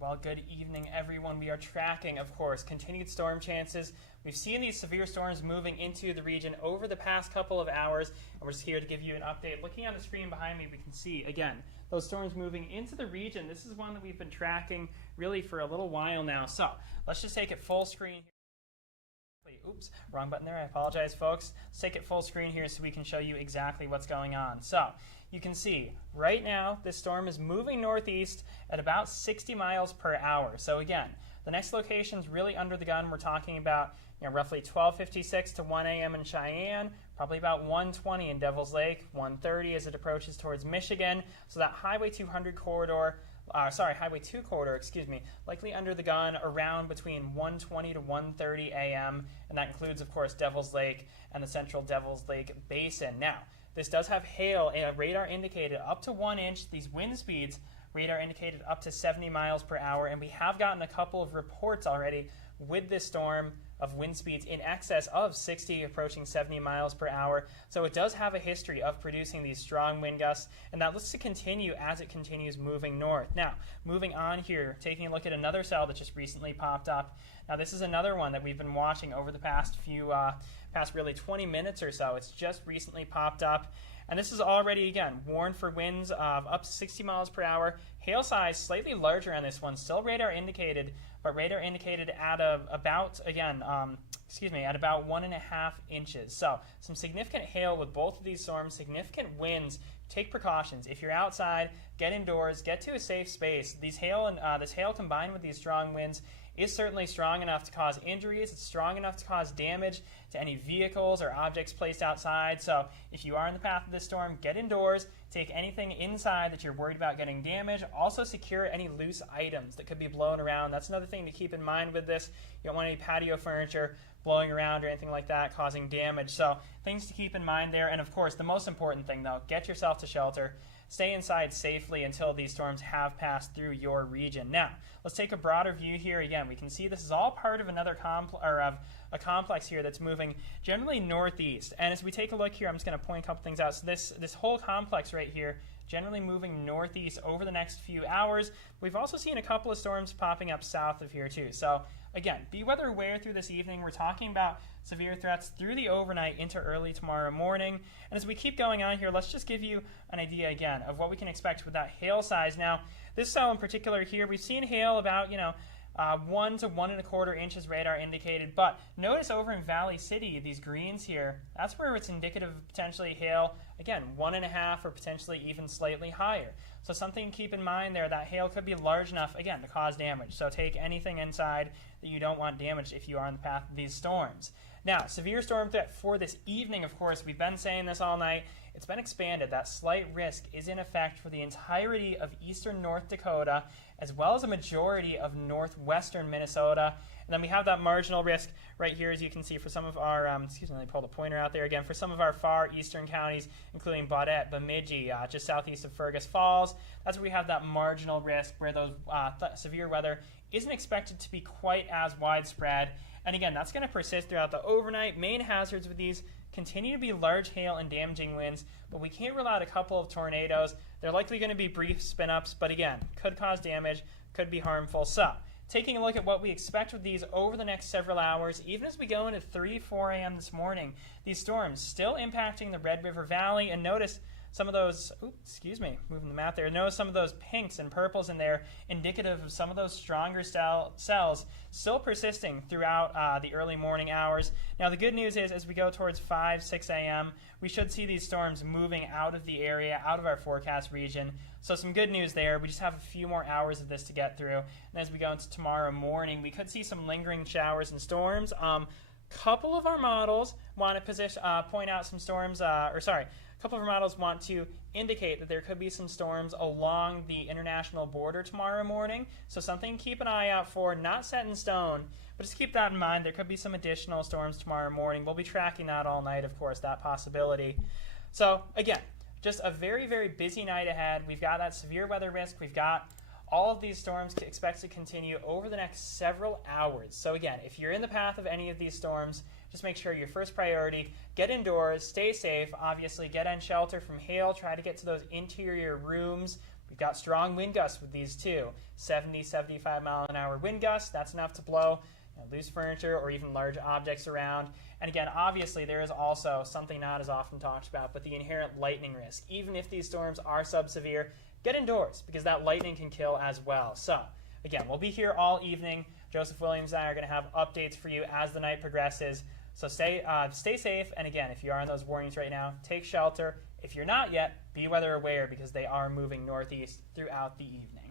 Well, good evening, everyone. We are tracking, of course, continued storm chances. We've seen these severe storms moving into the region over the past couple of hours, and we're just here to give you an update. Looking on the screen behind me, we can see, again, those storms moving into the region. This is one that we've been tracking really for a little while now. So let's just take it full screen. Oops, wrong button there. I apologize, folks. Let's take it full screen here so we can show you exactly what's going on. So you can see right now this storm is moving northeast at about 60 miles per hour. So again, the next location is really under the gun. We're talking about roughly 12:56 to 1 a.m. in Cheyenne, probably about 1:20 in Devil's Lake, 1:30 as it approaches towards Michigan. So that Highway 200 corridor. Highway 2 corridor, likely under the gun around between 1:20 to 1:30 a.m., and that includes, of course, Devil's Lake and the central Devil's Lake Basin. Now, this does have hail, radar indicated up to 1 inch. These wind speeds, radar indicated up to 70 miles per hour, and we have gotten a couple of reports already with this storm of wind speeds in excess of 60, approaching 70 miles per hour. So it does have a history of producing these strong wind gusts, and that looks to continue as it continues moving north. Now, moving on here, taking a look at another cell that just recently popped up. Now, this is another one that we've been watching over the past really 20 minutes or so. It's just recently popped up. And this is already, again, warned for winds of up to 60 miles per hour. Hail size slightly larger on this one, still radar indicated, but radar indicated at about 1.5 inches. So some significant hail with both of these storms, significant winds. Take precautions. If you're outside, get indoors, get to a safe space. This hail combined with these strong winds is certainly strong enough to cause injuries. It's strong enough to cause damage to any vehicles or objects placed outside. So if you are in the path of this storm, get indoors. Take anything inside that you're worried about getting damaged. Also secure any loose items that could be blown around. That's another thing to keep in mind with this. You don't want any patio furniture blowing around or anything like that causing damage. So things to keep in mind there. And of course, the most important thing though, get yourself to shelter. Stay inside safely until these storms have passed through your region. Now, let's take a broader view here. Again, we can see this is all part of another a complex here that's moving generally northeast. And as we take a look here, I'm just going to point a couple things out. So this whole complex right here, generally moving northeast over the next few hours. We've also seen a couple of storms popping up south of here too. So again, be weather aware through this evening. We're talking about severe threats through the overnight into early tomorrow morning. And as we keep going on here, let's just give you an idea again of what we can expect with that hail size. Now, this cell in particular here, we've seen hail about 1 to 1.25 inches radar indicated, but notice over in Valley City, these greens here, that's where it's indicative of potentially hail, again, 1.5 or potentially even slightly higher. So something to keep in mind there, that hail could be large enough, again, to cause damage. So take anything inside that you don't want damaged if you are on the path of these storms. Now, severe storm threat for this evening, of course, we've been saying this all night. It's been expanded. That slight risk is in effect for the entirety of eastern North Dakota, as well as a majority of northwestern Minnesota. And then we have that marginal risk right here, as you can see, for some of our, let me pull the pointer out there again, for some of our far eastern counties, including Baudette, Bemidji, just southeast of Fergus Falls. That's where we have that marginal risk where those severe weather isn't expected to be quite as widespread. And again, that's going to persist throughout the overnight. Main hazards with these continue to be large hail and damaging winds, but we can't rule out a couple of tornadoes. They're likely going to be brief spin-ups, but again, could cause damage, could be harmful. So, taking a look at what we expect with these over the next several hours, even as we go into 3, 4 a.m. this morning, these storms still impacting the Red River Valley. And notice some of those, moving the map there, notice some of those pinks and purples in there, indicative of some of those stronger cells still persisting throughout the early morning hours. Now, the good news is as we go towards 5, 6 a.m., we should see these storms moving out of the area, out of our forecast region. So some good news there. We just have a few more hours of this to get through. And as we go into tomorrow morning, we could see some lingering showers and storms. Couple of our models want to point out some storms, a couple of our models want to indicate that there could be some storms along the international border tomorrow morning. So something to keep an eye out for, not set in stone, but just keep that in mind. There could be some additional storms tomorrow morning. We'll be tracking that all night, of course, that possibility. So again, just a very, very busy night ahead. We've got that severe weather risk. We've got all of these storms expected to continue over the next several hours. So again, if you're in the path of any of these storms, just make sure your first priority, get indoors, stay safe, obviously get on shelter from hail, try to get to those interior rooms We've got strong wind gusts with these too. 70, 75 mile an hour wind gusts. That's enough to blow loose furniture or even large objects around. And again, obviously, there is also something not as often talked about, but the inherent lightning risk. Even if these storms are sub-severe, get indoors because that lightning can kill as well. So again, we'll be here all evening. Joseph Williams and I are going to have updates for you as the night progresses. So stay safe. And again, if you are on those warnings right now, take shelter. If you're not yet, be weather aware because they are moving northeast throughout the evening.